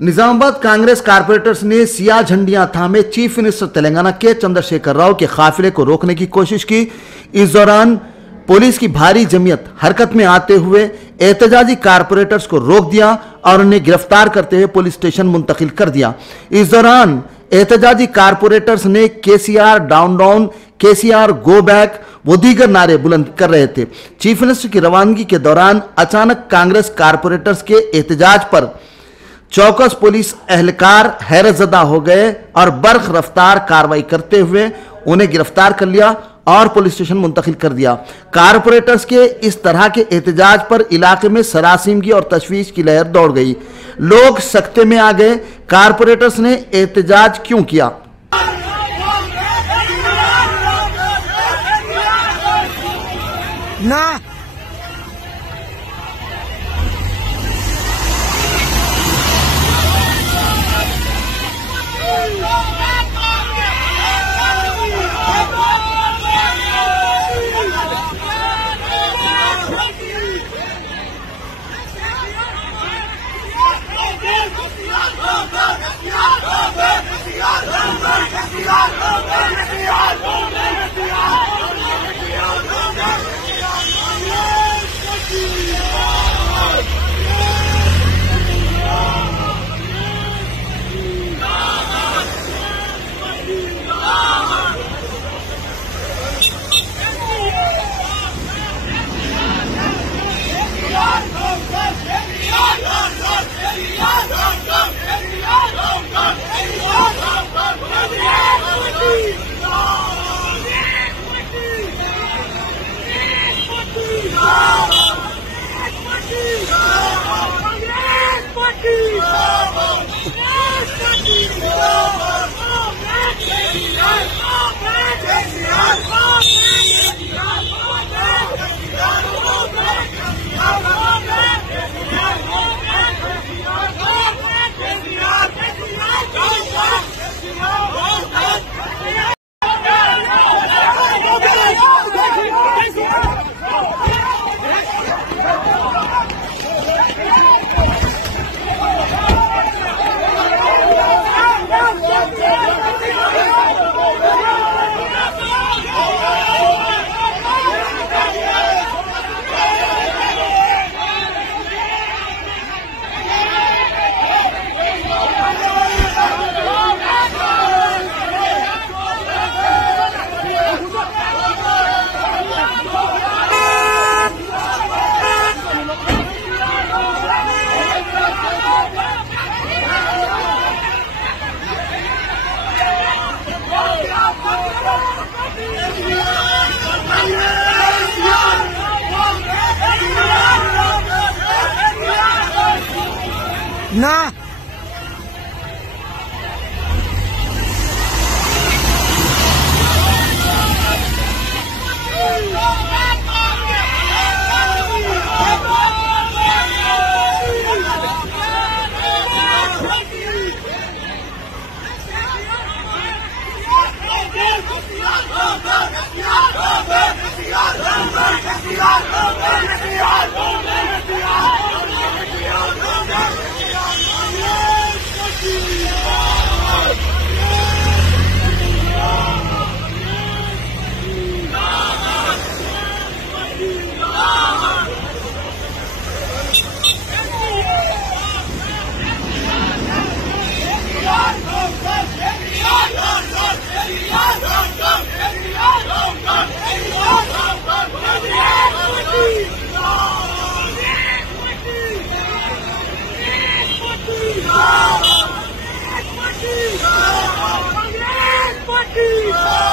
निजामाबाद कांग्रेस कारपोरेटर्स ने सिया झंडियां थामे चीफ मिनिस्टर तेलंगाना के चंद्रशेखर राव के काफिले को रोकने की कोशिश की। इस दौरान पुलिस की भारी जमीयत हरकत में आते हुए एहतजाजी कारपोरेटर्स को रोक दिया और उन्हें गिरफ्तार करते हुए पुलिस स्टेशन मुंतकिल कर दिया। इस दौरान एहतजाजी कारपोरेटर्स ने KCR down down, KCR go back वो दीगर नारे बुलंद कर रहे थे। चीफ मिनिस्टर की रवानगी के दौरान अचानक कांग्रेस कारपोरेटर्स के एहतजाज पर चौकस पुलिस एहलकार हैरतजदा हो गए और बर्ख रफ्तार कार्रवाई करते हुए उन्हें गिरफ्तार कर लिया और पुलिस स्टेशन मुंतकिल कर दिया। कारपोरेटर्स के इस तरह के एहतजाज पर इलाके में सरासिमगी और तशवीश की लहर दौड़ गई। लोग सख्ते में आ गए। कारपोरेटर्स ने एहतजाज क्यों किया? ना ना Party!